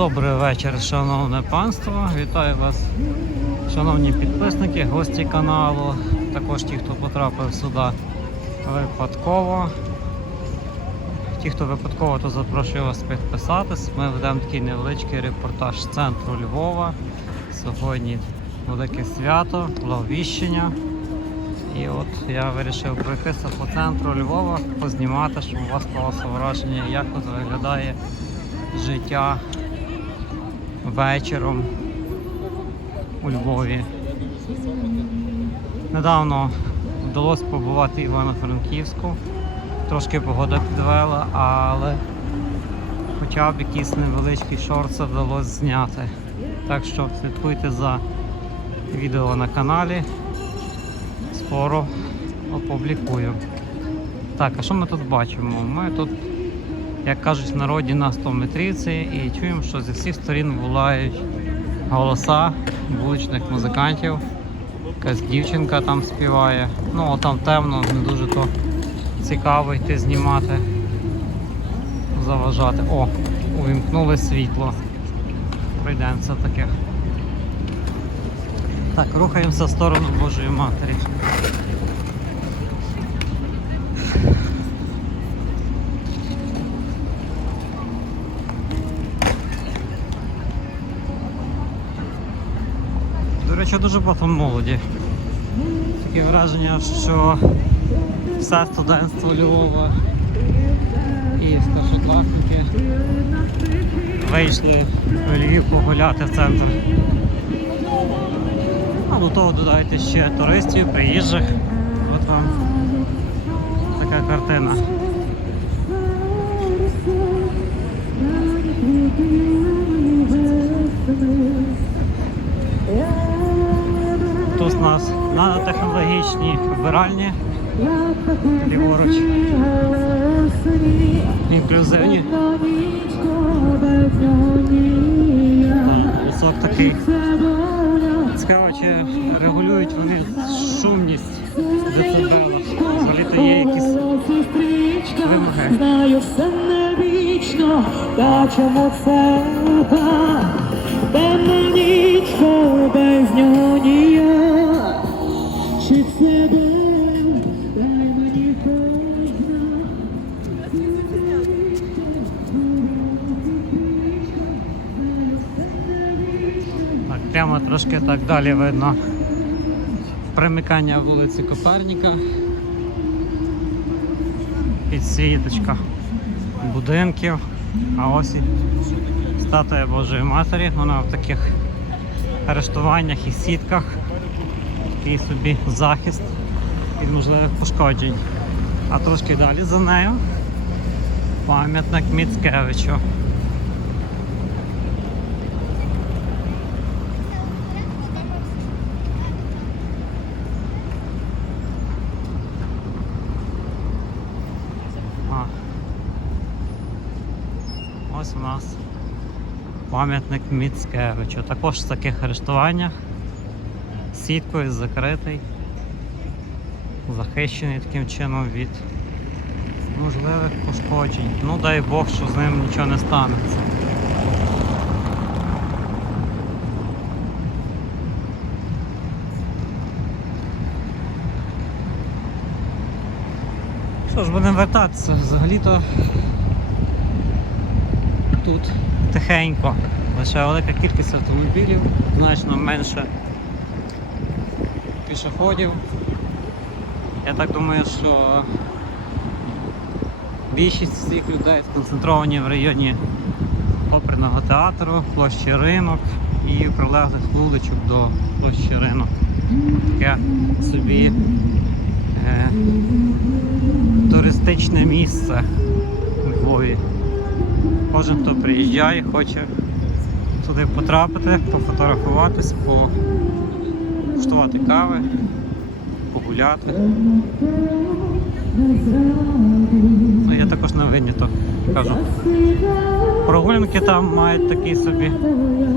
Добрий вечір, шановне панство. Вітаю вас, шановні підписники, гості каналу, також ті, хто потрапив сюди випадково. Ті, хто випадково, то запрошую вас підписатись. Ми ведемо такий невеличкий репортаж з центру Львова. Сьогодні велике свято, благовіщення. І от я вирішив пройтися по центру Львова, познімати, щоб у вас склалося враження, як тут виглядає життя вечором у Львові. Недавно вдалося побувати Івано-Франківську. Трошки погода підвела, але хоча б якийсь невеличкий шорт це вдалося зняти. Так що слідкуйте за відео на каналі. Скоро опублікую. Так, а що ми тут бачимо? Ми тут як кажуть в народі на 100 метрівці і чуємо, що зі всіх сторін волають голоса вуличних музикантів. Якась дівчинка там співає. Ну, а там темно, не дуже то цікаво йти знімати, заважати. О, увімкнули світло. Прийдеться таке. Так, рухаємося в сторону Божої Матері. До дуже багато молоді. Таке враження, що все студентство Львова і старшокласники вийшли в Львів погуляти в центр. А до того додайте ще туристів, приїжджих. От вам така картина. Тут у нас нанотехнологічні вбиральні, ліворуч, інклюзивні. Кусок такий. Цікаво, чи регулюють вони шумність децибела. Взагалі то є якісь вимоги. Все? Темна нічка без нього ніяк. Чи це познак. Так, прямо трошки так далі видно примикання вулиці Коперніка. Підсвіточка будинків. А ось і статуя Божої Матері. Вона в таких арештуваннях і сітках. Такий собі захист від можливих пошкоджень. А трошки далі за нею пам'ятник Міцкевичу. Ось у нас пам'ятник Міцкевичу. Також в таких арештуваннях. Сіткою закритий, захищений таким чином від можливих пошкоджень. Ну дай Бог, що з ним нічого не станеться. Що ж, будемо вертатися. Взагалі-то тут тихенько. Лише велика кількість автомобілів, значно менше пішоходів. Я так думаю, що більшість цих людей сконцентровані в районі оперного театру, площі ринок і прилеглих вуличок до площі ринок. Таке собі е, туристичне місце у Львові. Кожен, хто приїжджає, хоче туди потрапити, пофотографуватись, покуштувати кави, погуляти. Ну, я також не виняток кажу. Прогулянки там мають такий собі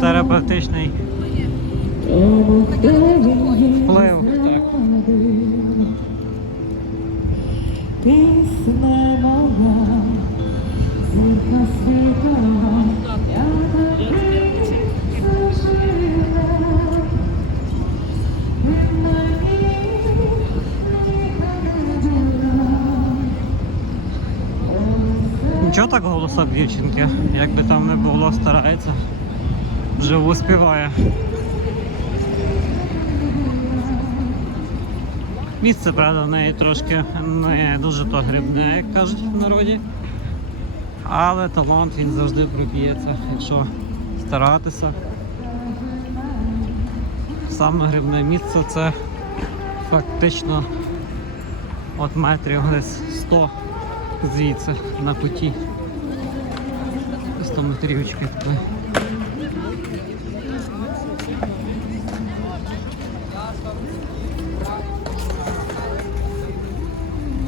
терапевтичний вплив. Так. Дівчинки, як би там не було, старається. Вже успіває. Місце, правда, в неї трошки не дуже то грибне, як кажуть в народі. Але талант він завжди проб'ється, якщо старатися. Саме грибне місце це фактично от метрів десь 100 звідси на куті. 100 метрівочки туди.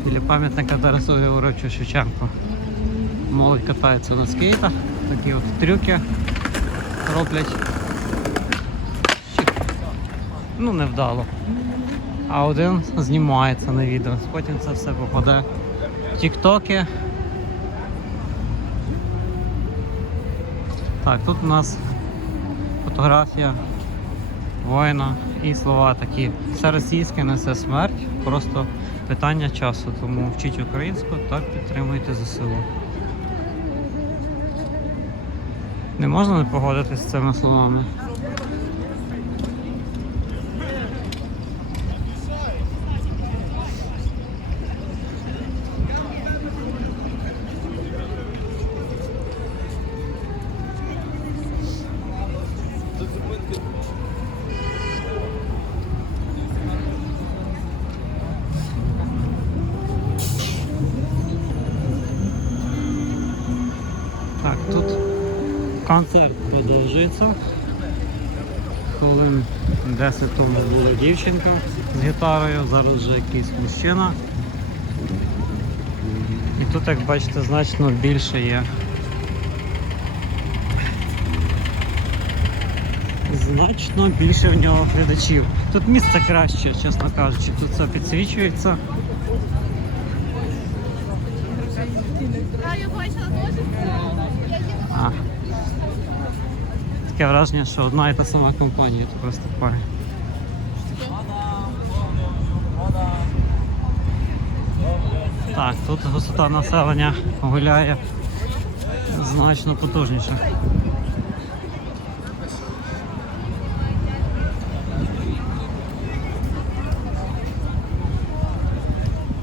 Біля пам'ятника Тарасу Григоровичу Шевченку. Молодь катається на скейтах, такі от трюки роблять. Ну, невдало. А один знімається на відео. Потім це все попаде в тіктоки. Так, тут у нас фотографія воїна і слова такі. Все російське несе смерть, просто питання часу. Тому вчіть українську та підтримуйте ЗСУ. Не можна не погодитись з цими словами. Так, тут концерт продовжується. Хвилин 10 тому була дівчинка з гітарою, зараз вже якийсь мужчина. І тут, як бачите, значно більше є. Значно більше в нього глядачів. Тут місце краще, чесно кажучи, тут все підсвічується. А, я бачила дуже А. Таке враження, що одна і та сама компанія тут виступає. Так, тут густота населення гуляє значно потужніше.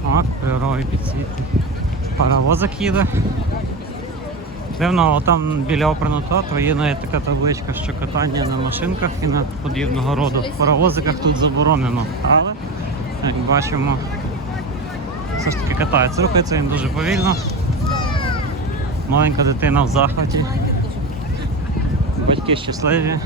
От, природі підсвітки. Паровозик їде. Дивно, там біля оперного театру є навіть така табличка, що катання на машинках і на подібного роду паровозиках тут заборонено. Але, як бачимо, все ж таки катається. Рухається він дуже повільно. Маленька дитина в захваті. Батьки щасливі.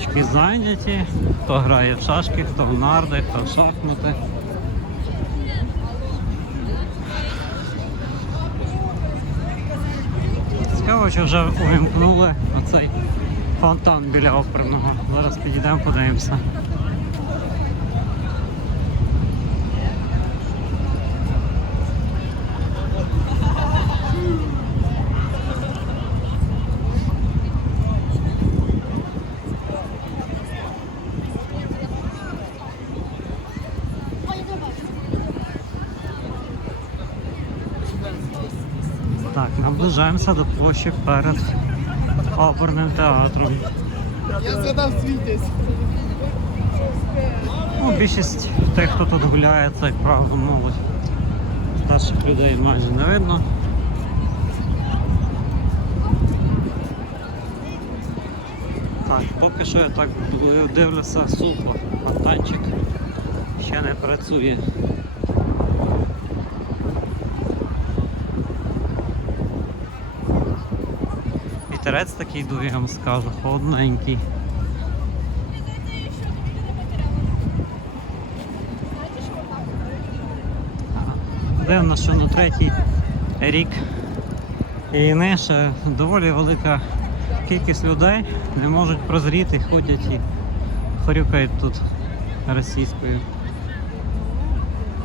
Лавочки зайняті, хто грає в шашки, хто в нарди, хто в шахмати. Цікаво, що вже увімкнули оцей фонтан біля оперного. Зараз підійдемо, подивимося. Так, наближаємося до площі перед оперним театром. Я згадав світязь. Ну, більшість тих, хто тут гуляє, це правило молодь. Старших людей майже не видно. Так, поки що я так дивлюся сухо, фонтанчик ще не працює. Вітерець такий дує, я вам скажу, холодненький. Дивно, що на третій рік війни ще доволі велика кількість людей не можуть прозріти, ходять і хорюкають тут російською.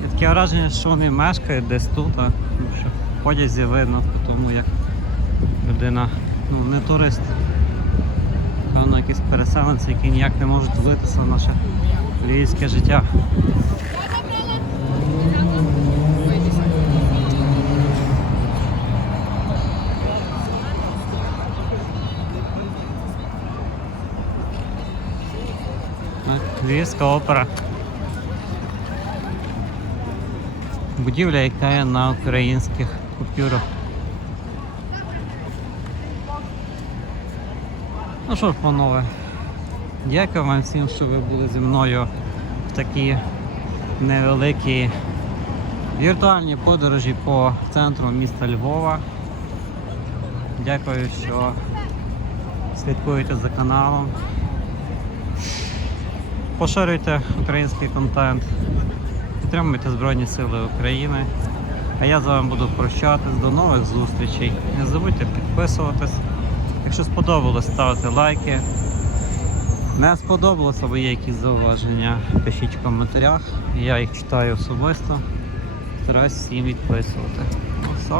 І таке враження, що вони мешкають десь тут, а що в подязі видно, тому як людина ну, не турист. Певно, якісь переселенці, які ніяк не можуть влитися в наше львівське життя. Львівська опера. Будівля, яка є на українських купюрах. Ну що ж, панове, дякую вам всім, що ви були зі мною в такі невеликі віртуальні подорожі по центру міста Львова. Дякую, що слідкуєте за каналом. Поширюйте український контент, підтримуйте Збройні Сили України. А я з вами буду прощатись. До нових зустрічей. Не забудьте підписуватись. Якщо сподобалось, ставте лайки. Не сподобалось або є якісь зауваження, пишіть в коментарях. Я їх читаю особисто. Стараюсь всім відписувати. Ну, Все.